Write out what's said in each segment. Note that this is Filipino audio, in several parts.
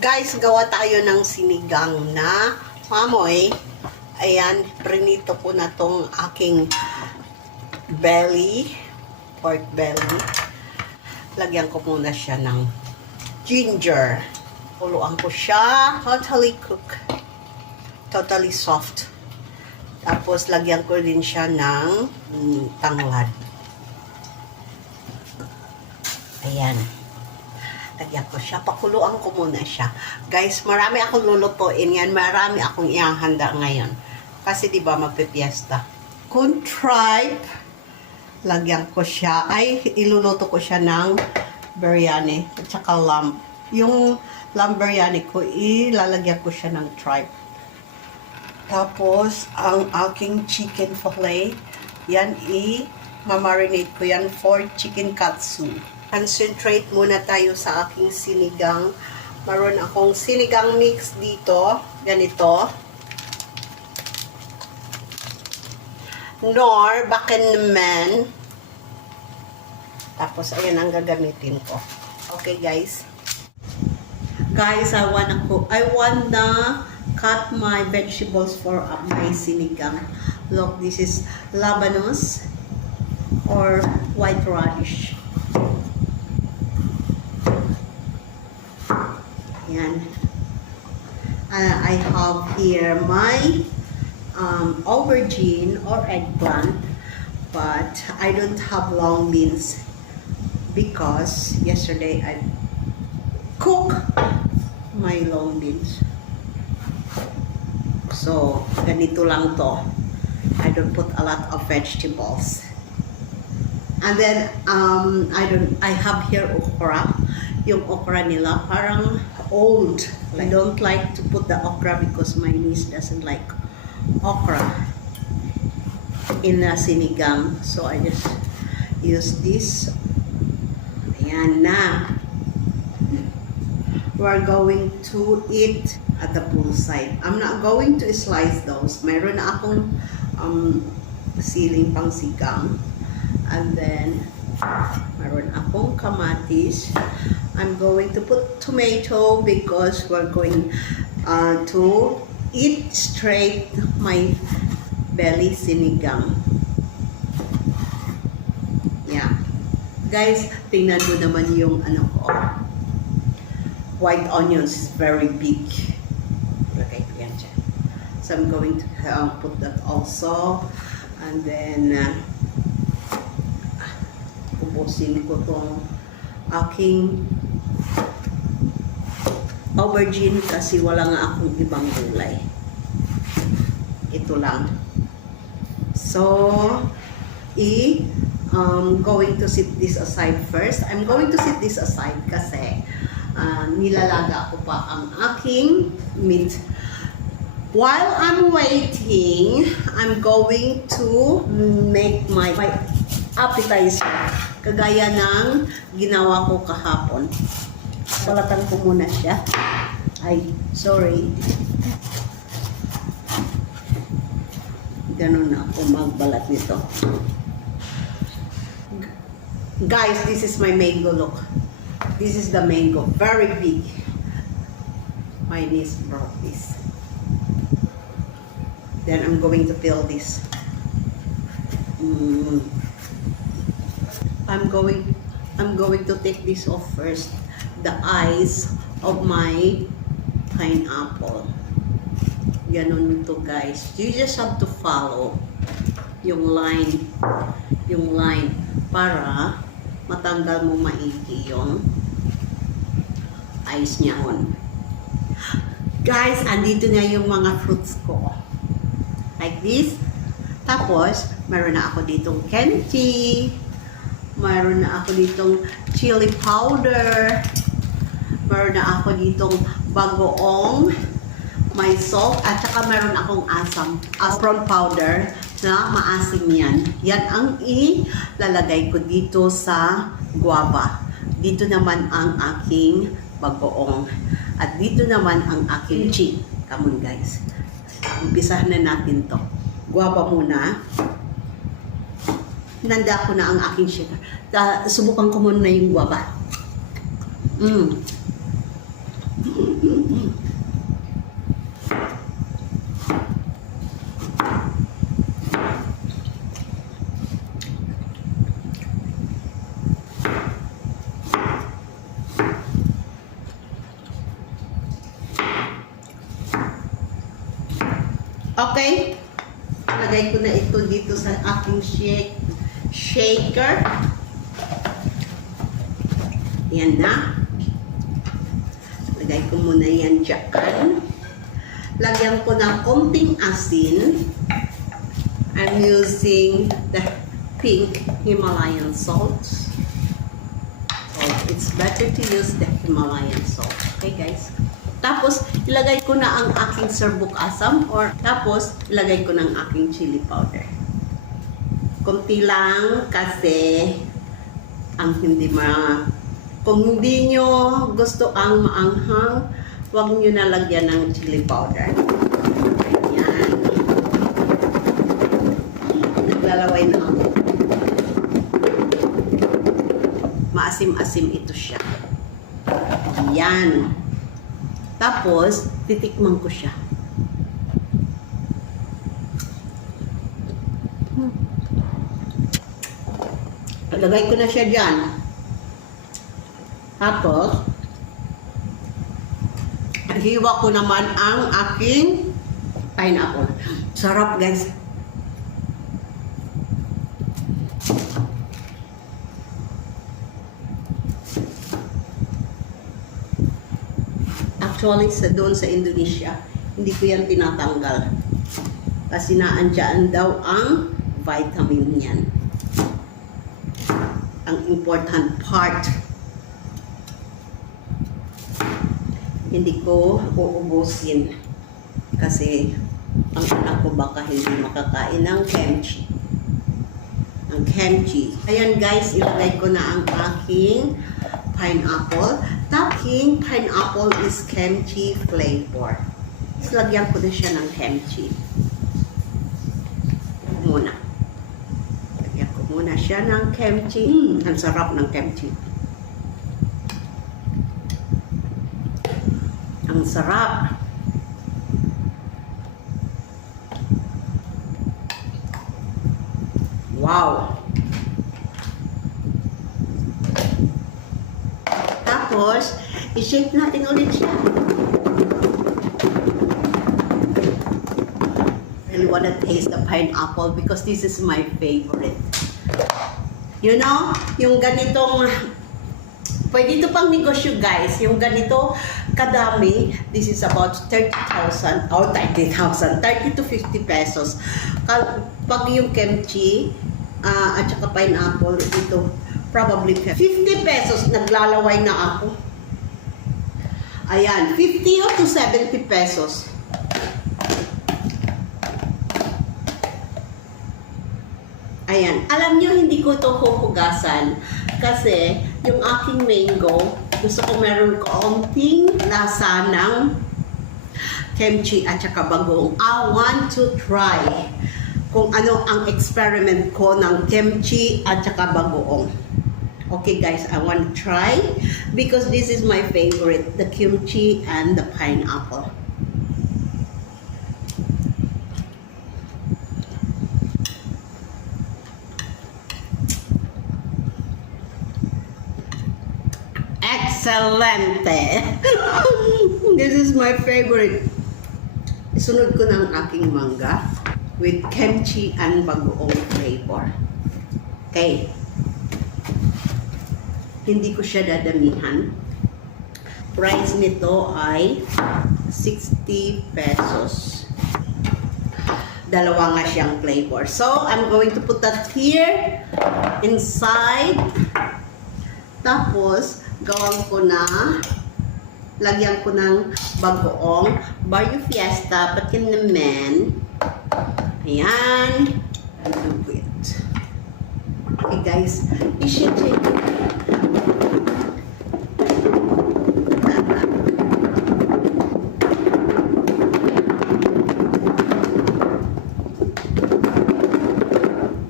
Guys, gawa tayo ng sinigang na mamoy. Ayan, prinito ko na tong aking belly, pork belly. Lagyan ko muna siya ng ginger. Kuluan ko siya, totally cook. Totally soft. Tapos, lagyan ko din siya ng tanglad. Ayan. Lagyan ko siya. Pakuluan ko muna siya. Guys, marami akong lulutuin yan. Marami akong ihahanda ngayon. Kasi diba magpipiesta. Kung tripe, lagyan ko siya. Ay, iluluto ko siya ng biryani. At saka lamb. Yung lamb biryani ko, ilalagyan ko siya ng tripe. Tapos, ang aking chicken fillet, yan mamarinate ko yan for chicken katsu. Concentrate muna tayo sa aking sinigang. Meron akong sinigang mix dito. Ganito. Nor, bakin naman. Tapos, ayan ang gagamitin ko. Okay, guys. Guys, I wanna cut my vegetables for my sinigang. Look, this is labanos or white radish. Yan. I have here my aubergine or eggplant, but I don't have long beans because yesterday I cooked my long beans. So, ganito lang to. I don't put a lot of vegetables. And then, I have here okra. Yung okra nila, parang old. I don't like to put the okra because my niece doesn't like okra in a sinigang. So, I just use this. Ayan na. We're going to eat at the poolside. I'm not going to slice those. Mayroon na akong siling pang sigang. And then, mayroon akong kamatis. I'm going to put tomato because we're going to eat straight my belly sinigang. Yeah. Guys, tingnan mo naman yung ano ko. White onions is very big. Okay, yan dyan. So I'm going to put that also. And then, ubusin ko tong aking aubergine kasi wala nga akong ibang gulay. Ito lang. So, going to set this aside first. I'm going to set this aside kasi nilalaga ko pa ang aking meat. While I'm waiting, I'm going to make my appetizer. Kagaya ng ginawa ko kahapon. Balatan ko muna siya. Ay, sorry. Ganun na ako magbalat nito. Guys, this is my mango, look. This is the mango, very big. My niece brought this. Then I'm going to peel this. I'm going to take this off first. The eyes of my pineapple. Ganun to, guys. You just have to follow yung line para matanggal mo maigi yung eyes niya. Guys, andito na yung mga fruits ko. Like this. Tapos, meron na ako ditong kimchi. Meron na ako ditong chili powder. Meron na ako ditong bagoong, may salt, at saka meron akong saffron powder na maasim yan. Yan ang ilalagay ko dito sa guava. Dito naman ang aking bagoong. At dito naman ang aking chi. Come on, guys. Umpisahan na natin to. Guava muna. Nanda ko na ang aking sugar. Subukan ko muna yung guava. Okay. Lagay ko na ito dito sa aking shaker. Yan na. Lagay ko muna yan dyan. Lagyan ko ng konting asin. I'm using the pink Himalayan salt. So, it's better to use the Himalayan salt. Okay, guys? Tapos, ilagay ko na ang aking serbuk asam tapos, ilagay ko ng aking chili powder. Kunti lang kasi kung hindi nyo gusto ang maanghang, huwag nyo nalagyan ng chili powder. Ayan. Naglalaway na ako. Maasim-asim ito siya. Ayan. Tapos, titikman ko siya. Lagay ko na siya dyan. Tapos, hiwa ko naman ang aking pineapple. Sarap, guys. Actually, doon sa Indonesia, hindi ko yan tinatanggal. Kasi naandyan daw ang vitamin niyan. Ang important part. Hindi ko uubusin. Kasi ang anak ko baka hindi makakain ng kimchi. Ang kimchi. Ayan guys, ilagay ko na ang aking pineapple. Taking pineapple is kimchi flavor. Tapos lagyan ko na siya ng kimchi. Muna. Lagyan ko muna siya ng kimchi. Ang sarap ng kimchi. Ang sarap. Wow! Tapos, i-shake natin ulit siya. I really wanna taste the pineapple because this is my favorite. You know, yung ganitong, pwede ito pang negosyo guys, yung ganito kadami, this is about 30,000 or 30,000, 30 to 50 pesos. Pag yung kimchi, at saka pineapple, ito, probably 50 pesos, naglalaway na ako. Ayan, 50 to 70 pesos. Ayan, alam nyo, hindi ko ito huhugasan kasi yung aking mango, gusto ko meron kaunting lasa ng kimchi at saka bagoong. I want to try kung ano ang experiment ko ng kimchi at saka bagoong. Okay guys, I want to try because this is my favorite, the kimchi and the pineapple. Excelente! This is my favorite. Isunod ko ng aking mangga with kimchi and bagoong flavor. Okay. Hindi ko siya dadamihan. Price nito ay 60 pesos. Dalawa nga siyang flavor. So, I'm going to put that here inside. Tapos, gawin ko na, lagyan ko ng bagoong Barrio Fiesta, patin naman. Ayan. Do it. Okay guys, i-shake it.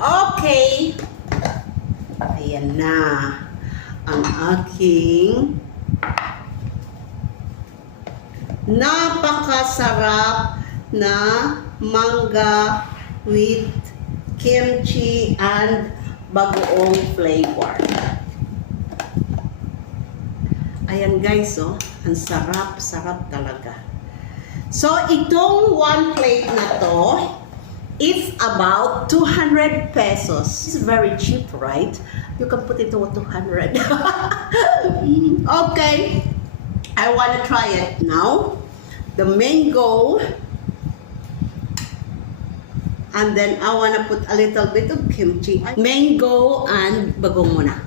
Okay. Ayan na ang aking napakasarap na mangga with kimchi and bagoong flavor. Ayan guys, oh, ang sarap-sarap talaga. So, itong one plate na to is about 200 pesos. It's very cheap, right? You can put it to 200. Okay. I want to try it now. The mango. And then I want to put a little bit of kimchi. Mango and bagong muna.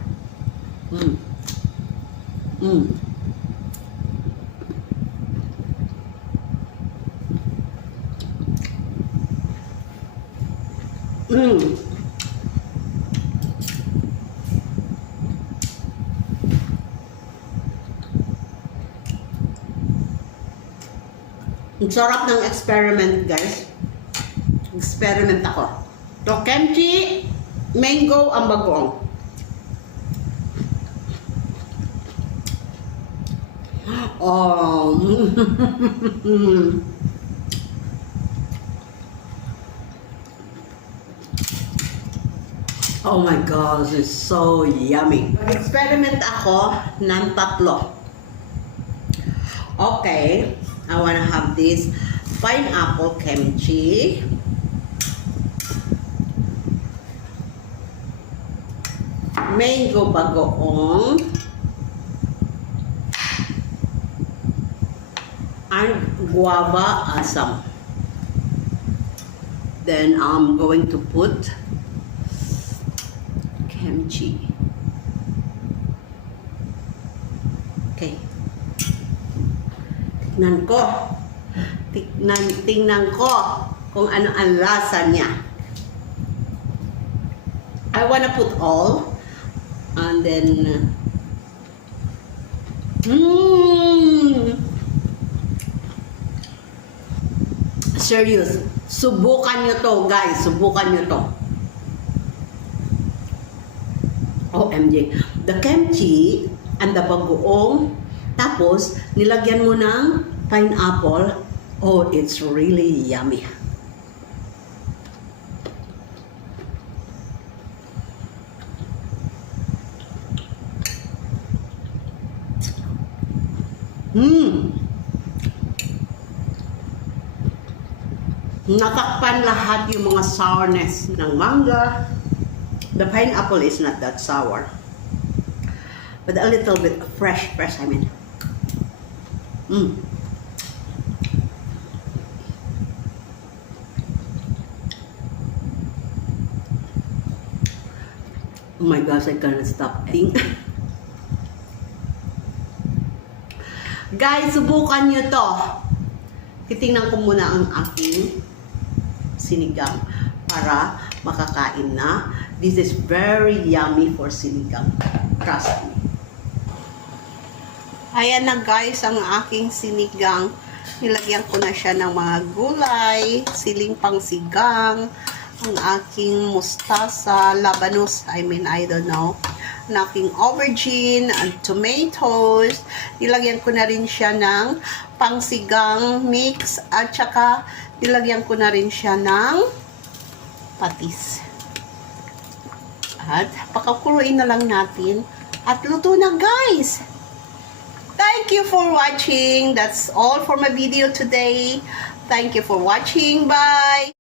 Ang sarap ng experiment, guys. Experiment ako. So, kimchi, mango, ang bagoong. Oh. Oh my gosh, it's so yummy. Experiment ako ng tatlo. Okay, I wanna have this pineapple kimchi. Mango bagoong. And guava asam. Then I'm going to put kimchi. Okay. Tingnan ko kung ano ang lasa niya. I wanna put all and then serious, subukan nyo to, guys. Subukan nyo to. OMG. The kimchi and the bagoong, tapos nilagyan mo ng pineapple. Oh, it's really yummy. Natakpan lahat yung mga sourness ng manga. The pineapple is not that sour, but a little bit fresh, I mean. Oh my gosh, I can't stop eating. Guys, subukan nyo to. Titingnan ko muna ang aking sinigang para makakain na. This is very yummy for sinigang. Trust me. Ayan na guys, ang aking sinigang. Nilagyan ko na siya ng mga gulay, siling pangsigang, ang aking mustasa, labanos, I don't know, ang aking aubergine, and tomatoes. Nilagyan ko na rin siya ng pangsigang mix, at saka nilagyan ko na rin siya ng patis. At pakakuluin na lang natin at luto na guys. Thank you for watching. That's all for my video today. Thank you for watching. Bye!